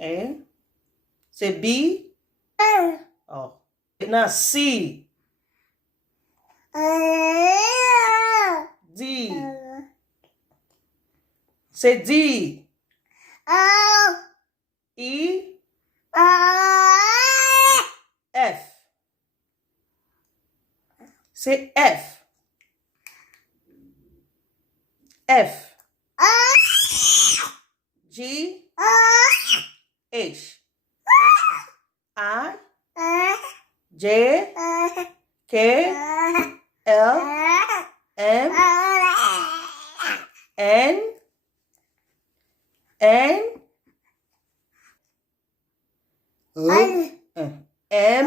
A. Say B. Oh. Now C. D. Say D. E. F. Say F. F. G. H. I. J. K. L. M. N. N. O. M.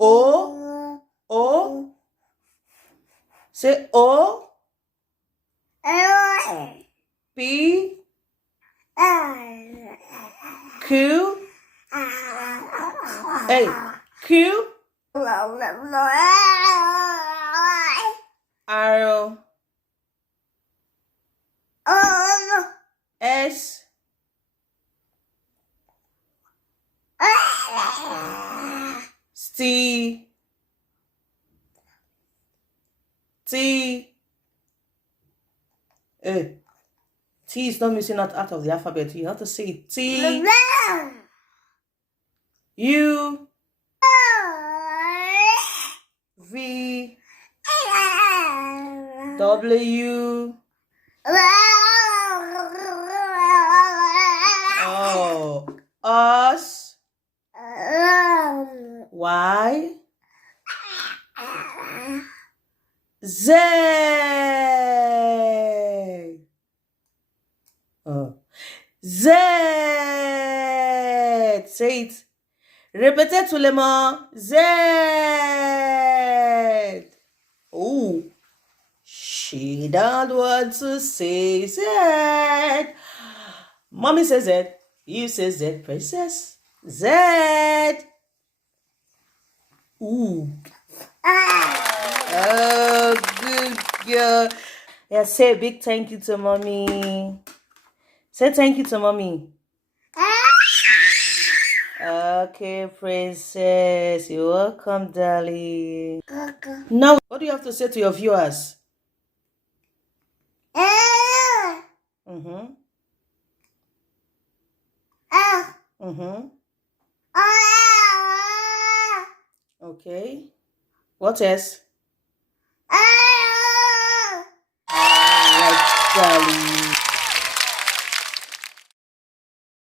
O. O. Say O. P. Q. Hey. Q. R. S. T. T. T is not missing out of the alphabet. You have to say T. U. V. W. Oh. Us. Y. Z. Z. Say it. Répétez tous les mots. Z. Oh. She don't want to say Z. Mommy says Z. You say Z, princess. Z. Ooh. Oh, good girl. Yeah, say a big thank you to mommy. Say thank you to mommy. Okay, princess. You're welcome, darling. Now, what do you have to say to your viewers? Okay. What else? Darling.